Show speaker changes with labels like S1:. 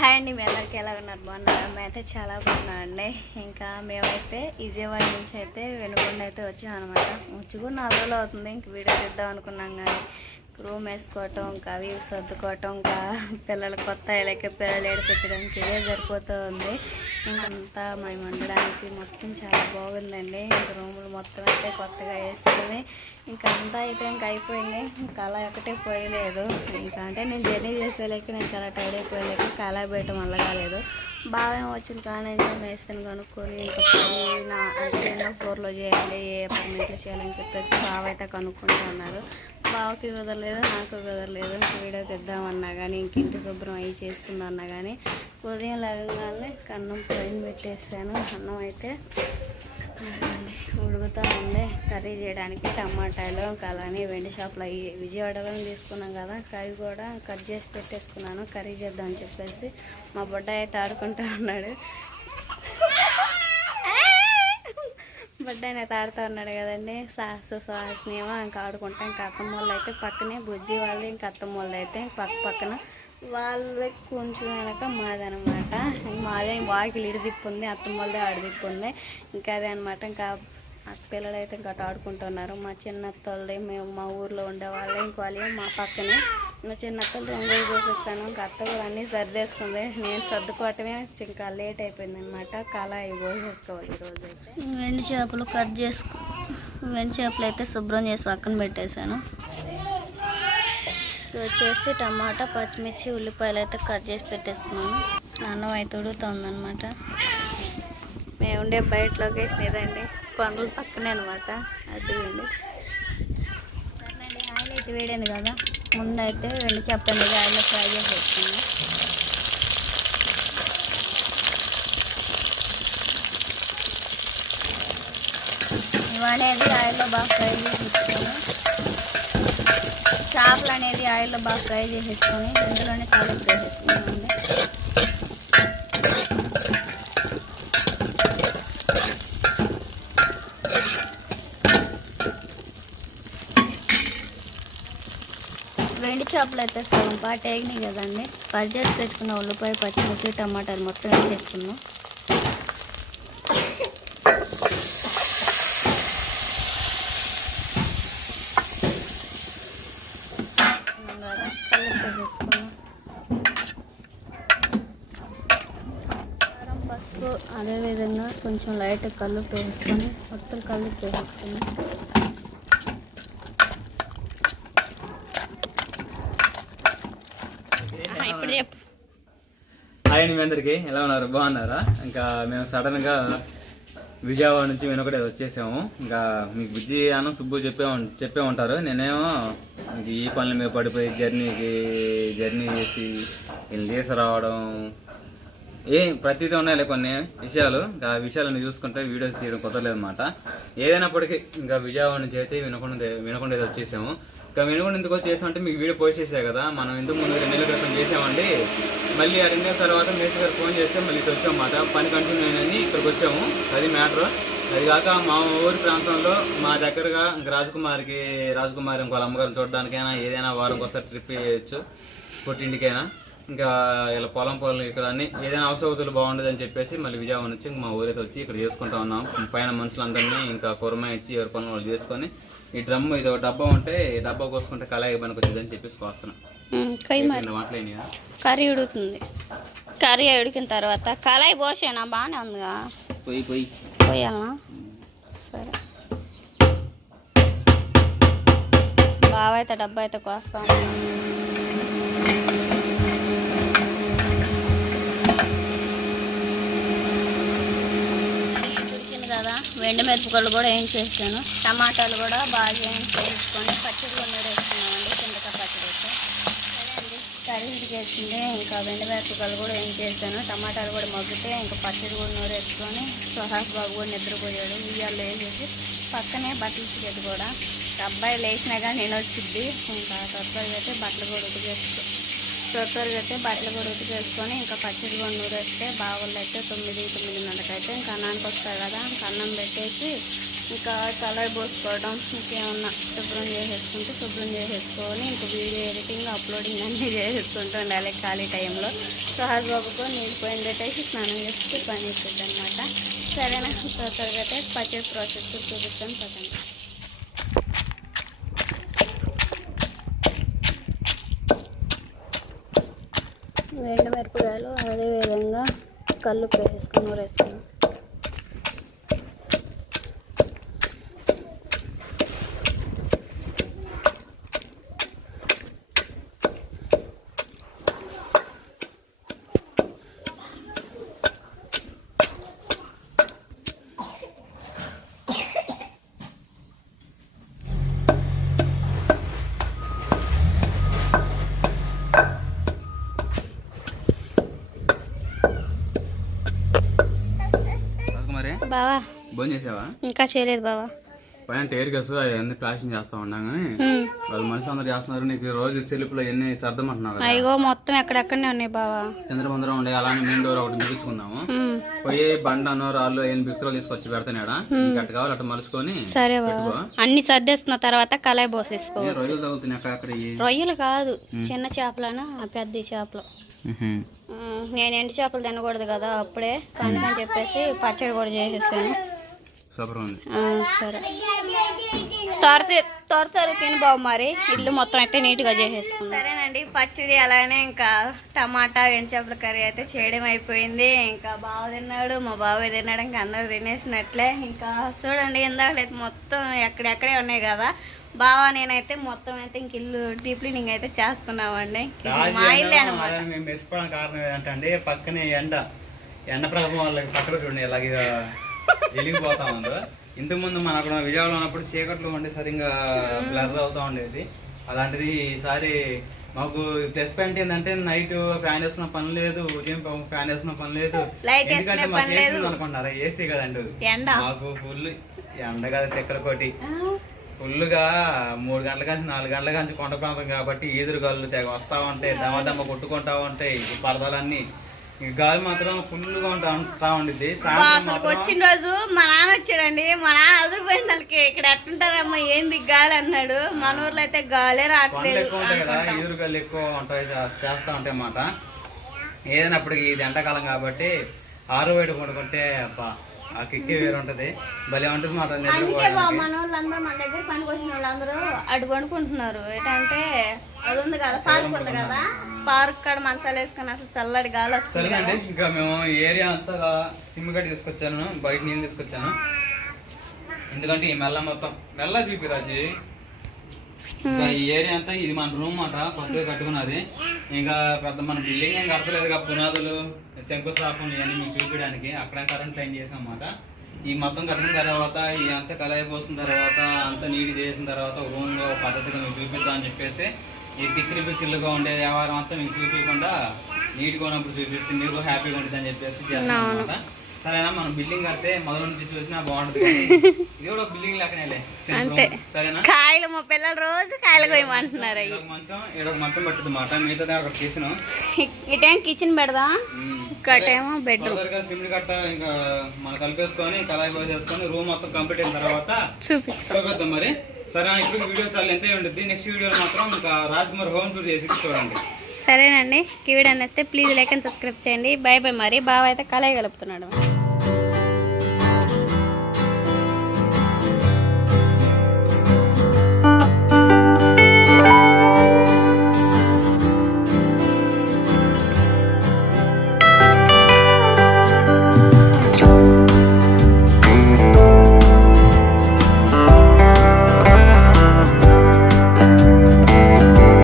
S1: Hi అండి మీ అందరికి ఎలా ఉన్నారు? బాగున్నారు? అయితే చాలా బాగున్నామండి. ఇంకా మేమైతే విజయవాడ నుంచి అయితే వెనుకొండ అయితే వచ్చాం అనమాట వచ్చి కూడా నాలుగు రోజులు అవుతుంది ఇంక వీడియో తీద్దాం అనుకున్నాం కానీ రూమ్ వేసుకోవటం ఇంకా అవి సర్దుకోవటం ఇంకా పిల్లలు కొత్త ఇలాగే పిల్లలు ఏడిపించడానికి ఇదే సరిపోతూ ఉంది ఇంకంతా మేము ఉండడానికి మొత్తం చాలా బాగుందండి. ఇంకా రూములు మొత్తం అయితే కొత్తగా వేసుకుని ఇంకంతా అంతా అయితే ఇంకా అయిపోయింది. ఇంకా అలా ఒకటే పోయలేదు. ఇంకా అంటే నేను జర్నీ చేసేలేక నేను చాలా టైర్డ్ అయిపోయలేక కళా బయట వల్ల కాలేదు. బాగా వచ్చిన కానీ మేస్తాను కనుక్కొని ఇంకా నా అంటే ఎన్నో ఫ్లోర్లో చేయాలి ఏ అపార్ట్మెంట్లో చేయాలని చెప్పేసి బాగా అయితే కనుక్కుంటూ ఉన్నారు. బావకి కుదరలేదు నాకు కుదరలేదు. వీడియో తెద్దామన్నా కానీ ఇంక ఇంటి శుభ్రం అవి చేసుకుందాం అన్నా కానీ ఉదయం లేవగానే కన్నం పైన పెట్టేసాను. అన్నం అయితే ఉడుకుతూ ఉంది. కర్రీ చేయడానికి టమాటాలు ఇంకా అలానే వెండి షాప్లో అవి విజయవాడలో తీసుకున్నాం కదా. కర్రీ కూడా కట్ చేసి పెట్టేసుకున్నాను. కర్రీ చేద్దామని చెప్పేసి మా బొడ్డ అయితే ఆడుకుంటూ ఉన్నాడు. బొడ్డాయన అయితే ఆడుతూ ఉన్నాడు కదండి. సాహసు సాహస్నేమో ఇంకా ఆడుకుంటా ఇంకా అత్తమ్మ వాళ్ళు అయితే పక్కనే బుజ్జి వాళ్ళు ఇంకా అత్తమ్మ వాళ్ళు అయితే పక్క పక్కన. వాళ్ళకి కొంచెం వెనక మాదనమాట మాదే వాకిలి ఇడి ఉంది అత్తమ్మ వాళ్ళదే ఆడి ఉంది ఇంకా అదే అనమాట ఇంకా పిల్లలు అయితే ఇంకా అటు ఆడుకుంటున్నారు మా చిన్నత్తోళ్ళది మేము మా ఊర్లో ఉండే వాళ్ళే ఇంకో మా పక్కనే మా చిన్నత్తలు ఒంగోలు చూపిస్తాను ఇంకా అత్త కూడా అన్నీ సర్దేసుకుంది. నేను సర్దుకోవటమే ఇంకా లేట్ అయిపోయింది అనమాట కళ అవి పోసేసుకోవాలి ఈరోజు అయితే. వెండి చేపలు కట్ చేసుకో వెండి చేపలు అయితే శుభ్రం చేసి పక్కన పెట్టేశాను. వచ్చేసి టమాటా పచ్చిమిర్చి ఉల్లిపాయలు అయితే కట్ చేసి పెట్టేసుకున్నాను. అన్నం అయితే ఉడుగుతుందనమాట మేము ఉండే బయట లొకేషన్ ఇదండి. కొండల పక్కనే అనమాట అది అయితే వేడింది కదా ముందైతే అయితే వెండి చెప్పండి ఆయిల్లో ఫ్రై చేసి పెట్టుకున్నాం ఇవి అనేది ఆయిల్లో బాగా ఫ్రై చేసి చేపలు అనేది ఆయిల్లో బాగా ఫ్రై చేసేసుకొని ఇందులోనే తాలింపు వేసేసుకున్నామండి వెండి చేపలు అయితే సగం పాటు వేగినాయి కదండి. కట్ చేసి పెట్టుకున్న ఉల్లిపాయ పచ్చిమిర్చి టమాటాలు మొత్తం వేసేసుకున్నాం వేసేసుకున్నాం పసుపు అదేవిధంగా కొంచెం లైట్ కళ్ళు వేసుకొని మొత్తం కళ్ళు వేసేసుకున్నాం ఇప్పుడు చెప్పు
S2: హాయ్ అండి మీ అందరికి. ఎలా ఉన్నారు? బాగున్నారా? ఇంకా మేము సడన్గా విజయవాడ నుంచి వెనుకడే వచ్చేసాము. ఇంకా మీకు బుజ్జి అన్న సుబ్బు చెప్పే చెప్పే ఉంటారు. నేనేమో ఈ పనుల మీద పడిపోయి జర్నీకి జర్నీ చేసి వీళ్ళు తీసుకురావడం ఏ ప్రతిదీ ఉన్నాయి కొన్ని విషయాలు. ఇంకా ఆ విషయాలను చూసుకుంటే వీడియోస్ తీయడం కుదరలేదు అనమాట ఏదైనప్పటికీ ఇంకా విజయవాడ నుంచి అయితే వినకుండా వినకుండా వచ్చేసాము. ఇంకా మేము కూడా ఎందుకు చేసామంటే మీకు వీడియో పోస్ట్ కదా. మనం ఇంతకు ముందు రెండు నెలల క్రితం చేసామండి మళ్ళీ ఆ రెండు నెలల తర్వాత మేస్ గారు ఫోన్ చేస్తే మళ్ళీ ఇటు వచ్చామాట పని కంటిన్యూ అయిందని ఇక్కడికి వచ్చాము. అది మ్యాటర్. అది కాక మా ఊరి ప్రాంతంలో మా దగ్గరగా ఇంకా రాజకుమారికి రాజకుమారి ఇంకో అమ్మగారిని చూడడానికైనా ఏదైనా వారంకి ఒకసారి ట్రిప్ చేయొచ్చు. పుట్టింటికైనా. ఇంకా ఇలా పొలం పొలం ఇక్కడ అన్ని ఏదైనా అవసరతలు బాగుండదు అని చెప్పేసి మళ్ళీ విజయవాడ నుంచి మా ఊరైతే వచ్చి ఇక్కడ చేసుకుంటా ఉన్నాం. పైన మనుషులందరినీ ఇంకా కురమ ఇచ్చి ఎవరి పనులు వాళ్ళు చేసుకొని ఈ డ్రమ్ ఇది ఒక డబ్బా ఉంటే ఈ డబ్బా కోసుకుంటే కళాయి పనికి వచ్చింది అని చెప్పేసి కోస్తున్నాం.
S1: కర్రీ ఉడుకుతుంది. కర్రీ ఉడికిన తర్వాత కళాయి పోసేనా? బాగానే ఉందిగా.
S2: పోయి పోయి.
S1: పోయాలా? సరే. బావ అయితే డబ్బా అయితే కోస్తాను ఉడికింది కదా వెండి మిరపకాయలు కూడా ఏం చేస్తాను టమాటాలు కూడా బాగా ఏం చేసుకొని పచ్చడి కూడా వేసుకున్నామండి చింతకాయ పచ్చడి అయితే. అండి కర్రీ ఉడికేసింది ఇంకా వెండి మిరపకాయలు కూడా ఏం చేశాను? టమాటాలు కూడా మగ్గితే ఇంకా పచ్చడి కూడా నూరేసుకొని సుహాస్ బాబు కూడా నిద్రపోయాడు. ఉయ్యాలు వేసేసి పక్కనే బట్టలు ఉతికేది కూడా. అబ్బాయి లేచినా కానీ నేను వచ్చింది ఇంకా త్వరగా అయితే బట్టలు కూడా ఉతికేసుకో త్వరగా అయితే బట్టలు కూడా ఉతికేసుకొని ఇంకా పచ్చడి కూడా నూరేస్తే బావుల్లో అయితే తొమ్మిది తొమ్మిదిన్నరకి అయితే ఇంకా అన్నానికి వస్తారు కదా ఇంకా అన్నం పెట్టేసి ఇంకా కలర్ పోసుకోవడం ఇంకేమన్నా శుభ్రం చేసేసుకుంటే శుభ్రం చేసేసుకొని ఇంకా వీడియో ఎడిటింగ్ అప్లోడింగ్ అన్నీ చేసేసుకుంటూ ఉండాలి ఖాళీ టైంలో. సో బాబుకు నీళ్ళు పోయిండేటేసి స్నానం చేస్తే పని ఇస్తుంది అనమాట సరేనా? త్వరగా అయితే పచ్చడి ప్రాసెస్ చూపిస్తాను పదండి. ఎండుమిరపకాయలు అదేవిధంగా కళ్ళు వేసుకొని ఊరేసుకున్నాం బావా?
S2: భోజనం చేసావా?
S1: ఇంకా చేయలేదు బావా.
S2: పైన టేర్ గస్ అవన్నీ ప్లాస్టింగ్ చేస్తా ఉన్నాం కానీ. వాళ్ళు మనిషి అందరు చేస్తున్నారు. నీకు రోజు సెల్ఫ్లో ఎన్ని సర్దమంటున్నావు
S1: అయ్యో మొత్తం ఎక్కడెక్కడనే ఉన్నాయి బావా.
S2: చంద్రబంధరం ఉండే అలానే మెయిన్ డోర్ ఒకటి మిగుల్చుకుందాము. పోయి బండను రాళ్ళు ఏం బిక్స్లో తీసుకొచ్చి పెడతానేడా? నీకు అట్ట కావాలి అట్ట మలుచుకొని
S1: సరే బావా. అన్ని సర్దేస్తున్న తర్వాత కళాయి పోసేసుకో. రొయ్యలు కాదు చిన్న చేపలను పెద్ద చేపలు. నేను ఎండు చేపలు తినకూడదు కదా అప్పుడే. అందుకని చెప్పేసి పచ్చడి కూడా చేసేసాను.
S2: సూపర్ ఉంది.
S1: ఆ, సరే. త్వర త్వర త్వర తిని బాబు మరి. ఇల్లు మొత్తం అయితే నీట్గా చేసేసుకున్నాం. సరేనండి పచ్చడి అలానే ఇంకా టమాటా ఎండుచేపల కర్రీ అయితే చేయడం అయిపోయింది. ఇంకా బావ తిన్నాడు మా బావ తిన్నాడు ఇంకా అందరూ తినేసినట్లే. ఇంకా చూడండి ఇందాక మొత్తం ఎక్కడెక్కడే ఉన్నాయి కదా. బావ నేనైతే మొత్తం అయితే ఇంక ఇల్లు డీప్ క్లీనింగ్ అయితే చేస్తున్నామండి. మా ఇల్లే అనమాట
S2: మేము మెరిసిపోవడానికి కారణం ఏంటంటే పక్కనే ఎండ ఎండ ప్రభావం వాళ్ళకి పక్కన చూడండి ఇలాగ వెలిగిపోతా ఉందో. ఇంతకు ముందు మన అక్కడ విజయవాడలో ఉన్నప్పుడు చీకట్లో ఉండి సరిగ్గా బ్లర్ అవుతా ఉండేది. అలాంటిది ఈసారి మాకు ప్లస్ పాయింట్ ఏంటంటే నైట్ ఫ్యాన్ వేసుకున్న పని లేదు ఉదయం ఫ్యాన్ వేసుకున్న పని లేదు. ఎందుకంటే మాకు ఏసీ ఏసీ కదండి. మాకు ఫుల్ ఎండ కదా తిక్కల కోటి ఫుల్గా మూడు గంటల నుంచి నాలుగు గంటల నుంచి కొండ ప్రాంతం కాబట్టి ఈదురు గాలులు తెగ వస్తా ఉంటాయి దమ్మ దమ్మ కొట్టుకుంటా ఉంటాయి పరదాలన్నీ. ఈ గాలి మాత్రం ఫుల్గా ఉంటా ఉంటా ఉండిద్ది.
S1: అసలు వచ్చిన రోజు మా నాన్న వచ్చాడండి. మా నాన్న అదిరిపోయింది వాళ్ళకి ఇక్కడ ఎట్లుంటారమ్మా ఏంది గాలి అన్నాడు. మన ఊర్లో అయితే గాలే రావట్లేదు
S2: ఎక్కువ ఉంటాయి కదా ఈదురు గాలు ఎక్కువ ఉంటాయి చేస్తా ఉంటాయి అన్నమాట. ఏదైనప్పటికీ ఇది ఎండాకాలం కాబట్టి ఆరు బయట కొనుక్కుంటే అబ్బా ఆ కిక్కే వేరు ఉంటది భలే ఉంటుంది మాట
S1: అందుకే బాబు మన వాళ్ళందరూ మన దగ్గర పనికి వచ్చిన వాళ్ళందరూ అటు పండుకుంటున్నారు. ఏంటంటే అది ఉంది కదా పార్క్ ఉంది కదా. పార్క్ కాడ మంచాలు వేసుకొని అసలు చల్లటి గాలి వస్తుంది
S2: ఇంకా మేము ఏరియా అంతా సిమ్ కట్టి తీసుకొచ్చాను బయట నీళ్ళు తీసుకొచ్చాను. ఎందుకంటే ఈ మెల్ల మొత్తం మెల్ల చూపి రాజీ ఇంకా ఈ ఏరియా అంతా ఇది మన రూమ్ మాట కొత్తగా కట్టుకున్నది. ఇంకా పెద్ద మన బిల్డింగ్ ఏం కట్టలేదు పునాదులు శంకుస్థాపన ఇవన్నీ మీకు చూపించడానికి. అక్కడ కరెంట్ లైన్ చేసాం అన్నమాట ఈ మొత్తం కట్టిన తర్వాత ఈ అంతా కలాయి పోసిన తర్వాత అంతా నీట్ చేసిన తర్వాత రూమ్లో పద్ధతిగా మీకు చూపిద్దాం అని చెప్పేసి ఈ తిక్కిరి బిక్కిరిలుగా ఉండే వ్యవహారం అంతా మీకు చూపించకుండా నీట్గా ఉన్నప్పుడు చూపిస్తే మీకు హ్యాపీగా ఉంటుంది అని చెప్పేసి చేస్తాం అన్నమాట సరేనా మనం బిల్డింగ్ కడితే మొదలు నుంచి చూసినా బాగుంటుంది ఇది కూడా బిల్డింగ్ లెక్కనేలే
S1: అంతే.
S2: సరేనా?
S1: కాయలు మా పిల్లలు రోజు కాయలు
S2: ఈడొక మంచం పట్టుద్ది మాట మిగతా అక్కడ కిచెన్
S1: ఇటేం కిచెన్ పెడదా? ఇక్కటేమో బెడ్రూమ్
S2: సిమెంట్ కట్ట ఇంకా మనం కలిపేసుకొని కళాయి పోసేసుకొని రూమ్ మొత్తం కంప్లీట్ అయిన తర్వాత
S1: చూపి.
S2: చూపిద్దాం మరి. సరే ఇప్పుడు వీడియో చాలా ఎంత ఉంటుంది నెక్స్ట్ వీడియో మాత్రం ఇంకా రాజ్ కుమార్ హోమ్ టూర్ చేసి చూడండి.
S1: సరేనండి. ఈ వీడియో నచ్చితే ప్లీజ్ లైక్ అండ్ సబ్స్క్రైబ్ చేయండి. బాయ్ బాయ్ మరి. బావ అయితే కలయి కలుపుతున్నాడు.